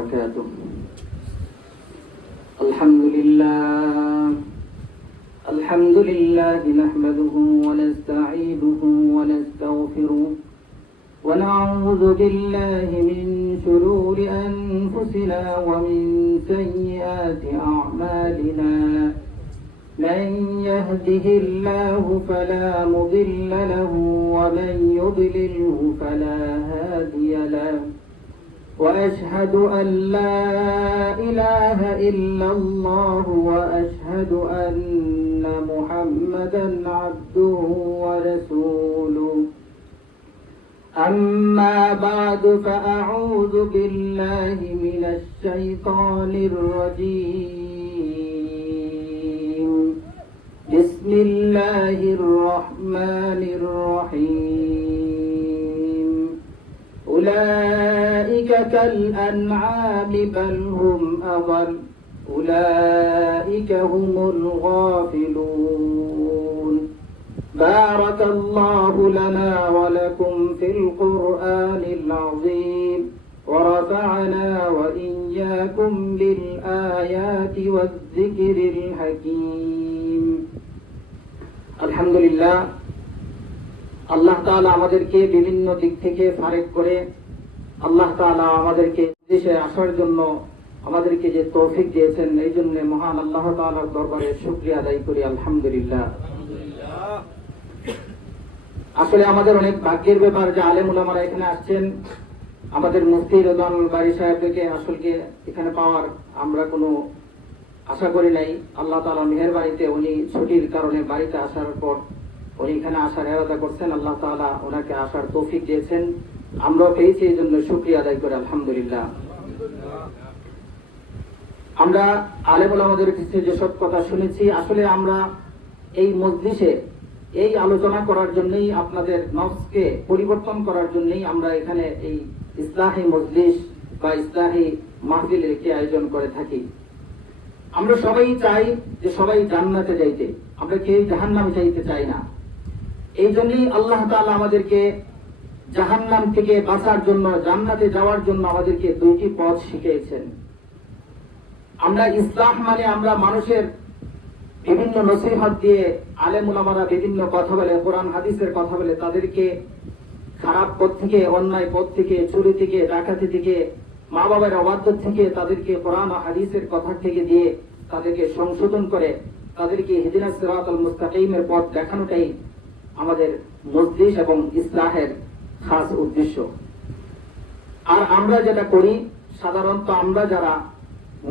وبركاته. الحمد لله نحمده ونستعينه ونستغفره ونعوذ بالله من شرور أنفسنا ومن سيئات أعمالنا. من يهده الله فلا مضل له ومن يضلله فلا هادي له. وأشهد أن لا إله إلا الله وأشهد أن محمدا عبده ورسوله. أما بعد فأعوذ بالله من الشيطان الرجيم. بسم الله الرحمن الرحيم. أولئك كالأنعام بل هم أضل. أولئك هم الغافلون. بارك الله لنا ولكم في القرآن العظيم ورفعنا وإياكم بالآيات والذكر الحكيم. الحمد لله. আল্লাহ তাআলা আমাদেরকে বিভিন্ন দিক থেকে ফারেক করে আল্লাহ তাআলা আমাদেরকে দেশে আসার জন্য আমাদেরকে যে তৌফিক দিয়েছেন, এই জন্য মহান আল্লাহ তাআলার দরবারে শুকরিয়া আদায় করি। আলহামদুলিল্লাহ। আসলে আমাদের অনেক ভাগ্যের ব্যাপার যে আলেম উলামারা এখানে আসছেন। আমাদের মুফতি রদওয়ান বারী সাহেবকে আসলে এখানে পাওয়ার আমরা কোনো আশা করি নাই। আল্লাহ তাআলা মেহেরবানিতে উনি ছুটির কারণে বাড়িতে আসার পর উনি এখানে আসার ইরাদা করছেন। আল্লাহ তাআলা ওনাকে আসার তৌফিক দিয়েছেন, আমরাও পেয়েছি, এই জন্য শুকরিয়া আদায় করি। আলহামদুলিল্লাহ। আমরা আলেম উলামাদের কাছে যেসব কথা শুনেছি, আসলে আমরা এই মজলিসে এই আলোচনা করার জন্যই, আপনাদের নফসকে পরিবর্তন করার জন্যই আমরা এখানে এই ইসলাহি মজলিস বা ইসলাহি মাহফিলের একটি আয়োজন করে থাকি। আমরা সবাই চাই যে সবাই জান্নাতে যাইতে, আমরা কেউ জাহান্নামে যাইতে চাই না। এই জন্যই আল্লাহ তাআলা আমাদেরকে জাহান্নাম থেকে বাঁচার জন্য, জান্নাতে যাওয়ার জন্য আমাদেরকে দুইটি পথ শিখিয়েছেন। আমরা ইসলাম মানে আমরা মানুষের বিভিন্ন নসিহত দিয়ে, আলেম উলামারা বিভিন্ন কথা বলে, কোরআন হাদিসের কথা বলে, তাদেরকে খারাপ পথ থেকে, অন্যায় পথ থেকে, চুরি থেকে, ডাকাতি থেকে, মা বাবার অবাধ্য থেকে তাদেরকে কোরআন ও হাদিসের কথা থেকে দিয়ে তাদেরকে সংশোধন করে তাদেরকে ইহদিনাস সিরাতাল মুস্তাকিমের পথ দেখানোটাই আমাদের মজলিস এবং ইসলাহের খাস উদ্দেশ্য। আর আমরা যেটা করি, সাধারণত আমরা যারা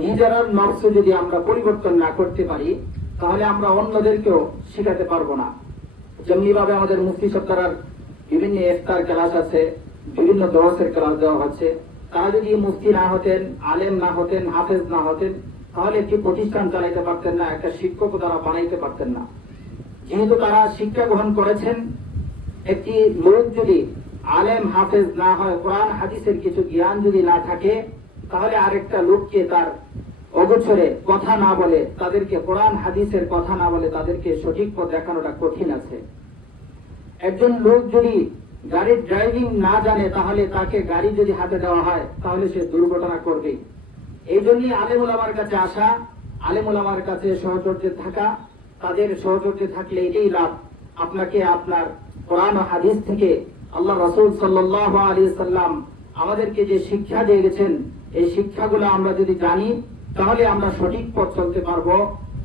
নিজের নফস যদি আমরা পরিবর্তন না করতে পারি, তাহলে আমরা অন্যদেরকেও শিখাতে পারবো না। যেমনি ভাবে আমাদের মুফতি সরকার বিভিন্ন ইফতার ক্লাস আছে, বিভিন্ন দরসের ক্লাস দেওয়া হচ্ছে, তারা যদি মুফতি না হতেন, আলেম না হতেন, হাফেজ না হতেন, তাহলে একটি প্রতিষ্ঠান চালাইতে পারতেন না, একটা শিক্ষক তারা বানাইতে পারতেন না। যেহেতু তারা শিক্ষা গ্রহণ করেছেন, একটি লোক যদি আলেম হাফেজ না হয়, কোরআন হাদিসের কিছু জ্ঞান যদি না থাকে, তাহলে আরেকটা লোককে তার অগোচরে কথা না বলে, তাদেরকে কোরআন হাদিসের কথা না বলে তাদেরকে সঠিক পথ দেখানোটা কঠিন আছে। একজন লোক যদি গাড়ির ড্রাইভিং না জানে, তাহলে তাকে গাড়ি যদি হাতে দেওয়া হয়, তাহলে সে দুর্ঘটনা করবে। এই জন্যই আলেম উলামার কাছে আসা, আলেম উলামার কাছে সহচর্যে থাকা, তাদের সহচর্যে থাকলে এটাই লাভ। আপনাকে আপনার কোরআন ও হাদিস থেকে আল্লাহ রাসূল সাল্লাল্লাহু আলাইহি সাল্লাম আমাদেরকে যে শিক্ষা দিয়ে গেছেন, এই শিক্ষাগুলো আমরা যদি জানি, তাহলে আমরা সঠিক পথ চলতে পারবো,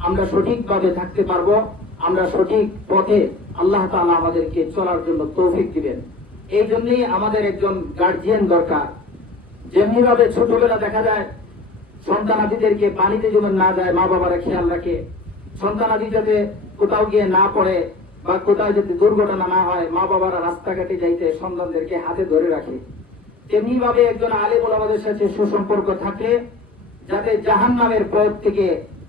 আমরা সঠিকভাবে থাকতে পারবো, আমরা সঠিক পথে আল্লাহ তাআলা আমাদেরকে চলার জন্য তৌফিক দিবেন। এই জন্যই আমাদের একজন গার্জিয়ান দরকার। যেমনি ভাবে ছোটবেলা দেখা যায় সন্তানাদিদেরকে পানিতে যেন না যায়, মা বাবারা খেয়াল রাখে, সন্তানাদি যাতে কোথাও গিয়ে না পড়ে বা কোথাও যাতে দুর্ঘটনা না হয়, মা বাবারা রাস্তাঘাটে যাইতে সন্তানদেরকে হাতে ধরে রাখে। তেমনি ভাবে একজন আলেম ওলামাদের সাথে সুসম্পর্ক থাকে, যাতে জাহান্নামের পথ থেকে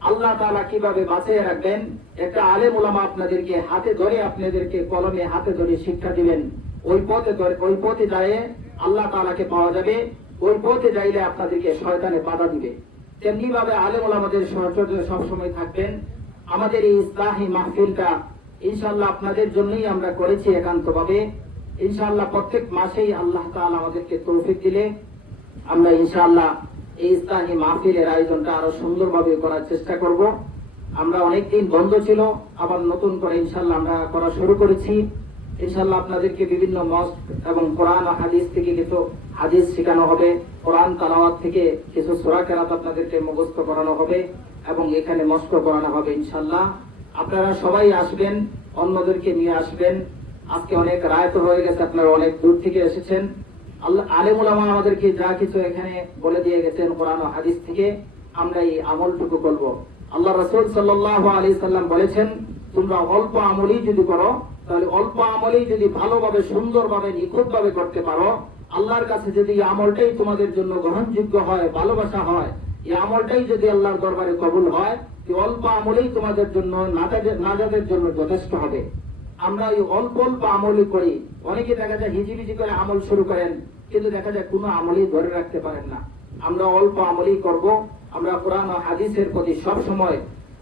আল্লাহ তাআলা কিভাবে বাঁচিয়ে রাখবেন, একটা আলেম ওলামা আপনাদেরকে হাতে ধরে, আপনাদেরকে কলমে হাতে ধরে শিক্ষা দিবেন। ওই পথে যায় আল্লাহ তাআলাকে পাওয়া যাবে, ওই পথে যাইলে আপনাদেরকে শয়তানে বাধা দিবে। তেমনি ভাবে আলেম ওলামাদের সহচর্য সবসময় থাকবেন। আমাদের এই ইসলাহি মাহফিলটা ইনশাআল্লাহ আপনাদের জন্যই আমরা করেছি একান্তভাবে। ইনশাআল্লাহ প্রত্যেক মাসেই আল্লাহ তাআলা আমাদেরকে তৌফিক দিলে আমরা ইনশাআল্লাহ এই ইসলামী মাহফিলের আয়োজনটা আরো সুন্দরভাবে করার চেষ্টা করব। আমরা অনেকদিন বন্ধ ছিল, আবার নতুন করে ইনশাল্লাহ আমরা করা শুরু করেছি। ইনশাল্লাহ আপনাদেরকে বিভিন্ন মস্ক এবং কোরআন ও হাদিস থেকে কিছু হাদিস শেখানো হবে, কোরআন তালাওয়াত থেকে কিছু সূরা কেরাত আপনাদেরকে মুখস্থ করানো হবে এবং এখানে মস্ক করানো হবে ইনশাল্লাহ। আপনারা সবাই আসবেন, অন্যদেরকে নিয়ে আসবেন। আজকে অনেক রাত হয়ে গেছে, আপনারা অনেক দূর থেকে এসেছেন। আল্লাহ আলেম উলামা আমাদেরকে যা কিছু এখানে বলে দিয়ে গেছেন কোরআন ও হাদিস থেকে, আমরা এই আমলটুকু করব। আল্লাহ রাসূল সাল্লাল্লাহু আলাইহি সাল্লাম বলেছেন, তোমরা অল্প আমলই যদি করো, তাহলে অল্প আমলই যদি ভালোভাবে সুন্দরভাবে নিখুঁতভাবে করতে পারো, আল্লাহর কাছে যদি এই আমলটাই তোমাদের জন্য গ্রহণযোগ্য হয়, ভালোবাসা হয়, এই আমলটাই যদি আল্লাহর দরবারে কবুল হয়, এই অল্প আমলই তোমাদের জন্য নাজাতের জন্য যথেষ্ট হবে। আমরা এই অল্প অল্প আমলই করি। অনেকে দেখা যায় হিজিবিজি করে আমল শুরু করেন, কিন্তু দেখা যায় কোনো আমলই ধরে রাখতে পারেন না। আমরা অল্প আমলই করব। আমরা কোরআন ও হাদিসের প্রতি সব সময়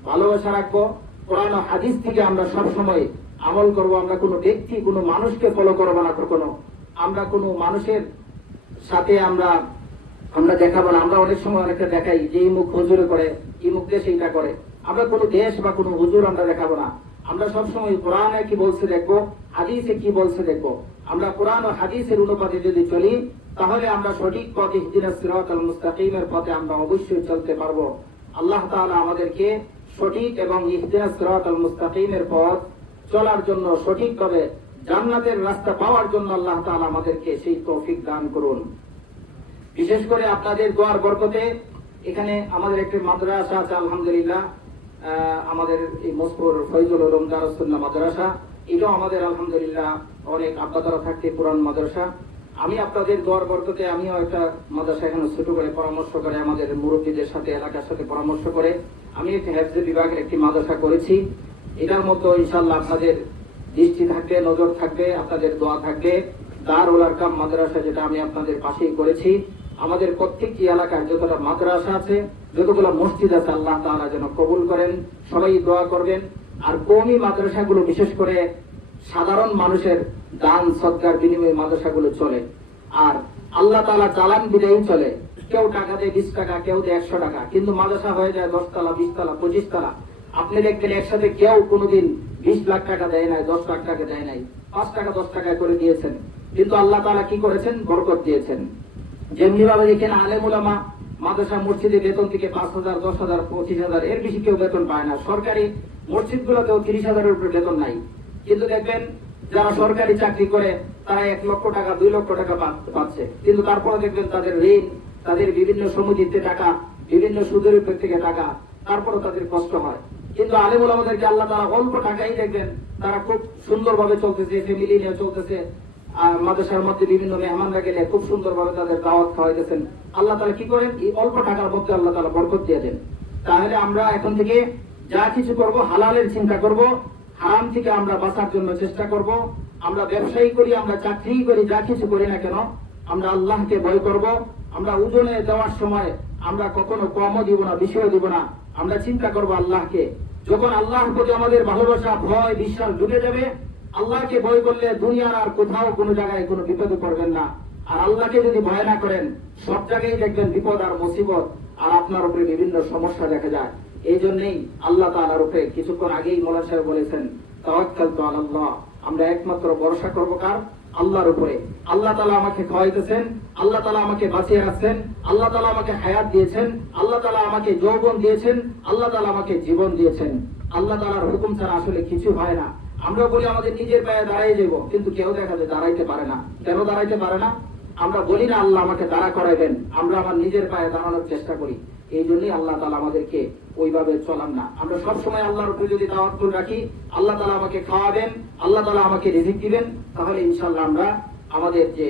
ভালোবাসা রাখবো। কোরআন ও হাদিস থেকে আমরা সব সময় আমল করব। আমরা কোনো ব্যক্তি, কোনো মানুষকে ফলো করবো না কখনো। আমরা কোনো মানুষের সাথে আমরা দেখাবো না। আমরা অনেক সময় অনেকটা দেখাই যে এই মুখ হুজুরে করে, এই মুখ দেশ এইটা করে। আমরা কোনো দেশ বা কোনো হুজুর আমরা দেখাবো না। আমরা সবসময় কোরআনে কি বলছে দেখবো, হাদিসে কি বলছে দেখবো। আমরা কোরআন ও হাদিসের অনুপাতে যদি চলি, তাহলে আমরা সঠিক পথে, ইহদিনাস সিরাতাল মুস্তাকিমের পথে আমরা অবশ্যই চলতে পারবো। আল্লাহ তাআলা আমাদেরকে সঠিক এবং ইহদিনাস সিরাতাল মুস্তাকিমের পথ চলার জন্য, সঠিকভাবে জান্নাতের রাস্তা পাওয়ার জন্য আল্লাহ তাআলা আমাদেরকে সেই তৌফিক দান করুন। বিশেষ করে আপনাদের দোয়ার বরকতে এখানে আমাদের একটি মাদ্রাসা আছে আলহামদুলিল্লাহ, আমাদের এই মসপুর ফয়জুল উলুম দারুস সুন্নাহ মাদ্রাসা। এটাও আমাদের আলহামদুলিল্লাহ অনেক আব্বাতারা থাকতে পুরান মাদ্রাসা। আমি আপনাদের দোয়ার বরকতে আমিও একটা মাদ্রাসা এখানে ছোট করে পরামর্শ করে, আমাদের মুরব্বীদের সাথে, এলাকার সাথে পরামর্শ করে আমি একটি হেফজ বিভাগের একটি মাদ্রাসা করেছি। এটার মতো ইনশাআল্লাহ আপনাদের দৃষ্টি থাকবে, নজর থাকবে, আপনাদের দোয়া থাকবে। দারুল আরকাম মাদ্রাসা, যেটা আমি আপনাদের পাশেই করেছি। আমাদের প্রত্যেকটি এলাকায় যতটা মাদ্রাসা আছে, যতগুলো মসজিদ আছে, আল্লাহ তাআলা যেন কবুল করেন। সবাই দোয়া করবেন। আর কওমি মাদ্রাসাগুলো, বিশেষ করে সাধারণ মানুষের দান সদকার বিনিময়ে মাদ্রাসাগুলো চলে। আর আল্লাহ তাআলা চালান বিলেই চলে। কেউ টাকা দেয় 20 টাকা, কেউ দেয় 100 টাকা, কিন্তু মাদ্রাসা হয়ে যায় 10 তলা, 20 তলা, 25 তলা। আপনি দেখবেন একসাথে কেউ কোনোদিন 20 লাখ টাকা দেয় নাই, 10 লাখ টাকা দেয় নাই, 5 টাকা 10 টাকা করে দিয়েছেন। কিন্তু আল্লাহ তাআলা কি করেছেন? বরকত দিয়েছেন। যেমনি ভাবে দেখেন আলেম উলামা মাদ্রাসা মসজিদে বেতন থেকে 5,000, 10,000, 25,000 এর বেশি কেউ বেতন পায় না। সরকারি মসজিদগুলোতেও 30,000-এর উপরে বেতন নাই। কিন্তু দেখবেন যারা সরকারি চাকরি করে তারা 1 লক্ষ টাকা, 2 লক্ষ টাকা পাচ্ছে। কিন্তু তারপরে দেখবেন তাদের ঋণ, তাদের বিভিন্ন সমিতিতে টাকা, বিভিন্ন সুদের উপর থেকে টাকা, তারপরে তাদের কষ্ট হয়। কিন্তু আলেম উলামাদেরকে আল্লাহ তাআলা অল্প টাকাই দেখবেন তারা খুব সুন্দরভাবে চলতেছে, ফ্যামিলি নিয়ে চলতেছে। আর মাদ্রাসার মধ্যে বিভিন্ন মেহমানরা গেলে খুব সুন্দরভাবে তাদের দাওয়াত খাওয়াইতেছেন। আল্লাহ তাআলা কি করেন? এই অল্প টাকার মধ্যে আল্লাহ তাআলা বরকত দিয়ে দেন। তাহলে আমরা এখন থেকে যা কিছু করব, হালালের চিন্তা করব, হারাম থেকে আমরা বাঁচার জন্য চেষ্টা করব। আমরা ব্যবসায়ী করি, আমরা চাকরি করি, যা কিছু করি না কেন, আমরা আল্লাহকে ভয় করব। আমরা ওজনে দেওয়ার সময় আমরা কখনো কমও দিব না, বেশিও দিব না। আমরা চিন্তা করব আল্লাহকে। যখন আল্লাহর প্রতি আমাদের ভালোবাসা, ভয়, বিশ্বাস ঢুকে যাবে, আল্লাহকে ভয় করলে দুনিয়ার আর কোথাও কোনো জায়গায় কোনো বিপদে পড়বেন না। আর আল্লাহকে যদি ভয় না করেন, সব জায়গায় দেখবেন বিপদ আর মুসিবত, আর আপনার উপরে বিভিন্ন সমস্যা দেখা যায়। এই জন্যই আল্লাহ তাআলার উপরে কিছুক্ষণ আগেই মৌলানা সাহেব বলেছেন, তাওয়াক্কালতু আলাল্লাহ, আমরা একমাত্র ভরসা করব কার? আল্লাহর উপরে। আল্লাহ তাআলা আমাকে খাওয়াইতেছেন, আল্লাহ তাআলা আমাকে বাঁচিয়ে রাখছেন, আল্লাহ তাআলা আমাকে হায়াত দিয়েছেন, আল্লাহ তাআলা আমাকে যৌবন দিয়েছেন, আল্লাহ তাআলা আমাকে জীবন দিয়েছেন। আল্লাহ তাআলার হুকুম ছাড়া আসলে কিছু হয় না। আমরা বলি আমাদের নিজের পায়ে দাঁড়াই যাব, কিন্তু কেউ দেখা যায় দাঁড়াইতে পারে না। কেন দাঁড়াইতে পারে না? আমরা বলি না আল্লাহ আমাকে দাঁড়া করাইবেন, আমরা আমার নিজের পায়ে দাঁড়ানোর চেষ্টা করি। এই জন্যই আল্লাহ তাআলা আমাদেরকে ওইভাবে চলান না। আমরা সবসময় আল্লাহর উপরে যদি তাওয়াক্কুল রাখি, আল্লাহ তাআলা আমাকে খাওয়াবেন, আল্লাহ তাআলা আমাকে রিজিক দিবেন, তাহলে ইনশাআল্লাহ আমরা আমাদের যে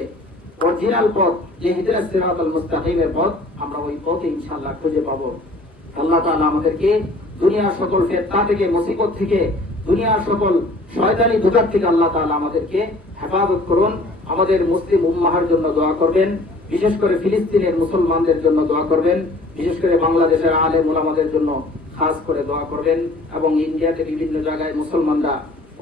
অরিজিনাল পথ, যে ইহদিনাস সিরাতাল মুস্তাকিমের পথ, আমরা ওই পথে ইনশাআল্লাহ খুঁজে পাবো। আল্লাহ তাআলা আমাদেরকে দুনিয়ার সকল ফিতনা থেকে, মুসিবত থেকে, দুনিয়ার সকল শয়তানি ধোঁকা থেকে আল্লাহ তাআলা আমাদেরকে হেফাজত করুন। আমাদের মুসলিম উম্মাহর জন্য দোয়া করবেন। বিশেষ করে ফিলিস্তিনের মুসলমানদের জন্য দোয়া করবেন। বিশেষ করে বাংলাদেশের আলেম উলামাদের জন্য খাস করে দোয়া করবেন। এবং ইন্ডিয়াতে বিভিন্ন জায়গায় মুসলমানরা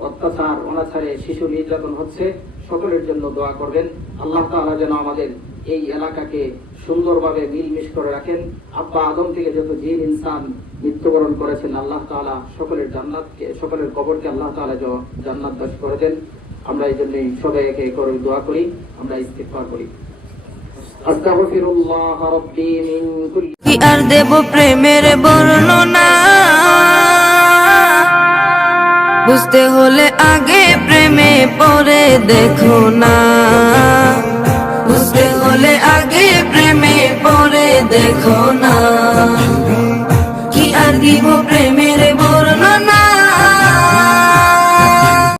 অত্যাচার, অনাচারে, শিশু নির্যাতন হচ্ছে, সকলের জন্য দোয়া করবেন। আল্লাহ তাআলা যেন আমাদের এই এলাকাকে সুন্দরভাবে মিলমিশ করে রাখেন। আব্বা আদম থেকে যত জিন ইনসান মৃত্যুবরণ করেছেন, আল্লাহ তাআলা সকলের কবরকে আল্লাহ তাআলা জান্নাত দান করে দেন। আমরা এই জন্যই সবাই একে করে দোয়া করি, আমরা ইস্তিগফার করি। আস্তাগফিরুল্লাহ রাব্বি মিন কুল্লি। কি আর দেব প্রেমের বর্ণনা, বুঝতে হলে আগে প্রেমে পড়ে দেখো না, বুঝতে হলে আগে প্রেমে পড়ে দেখো না।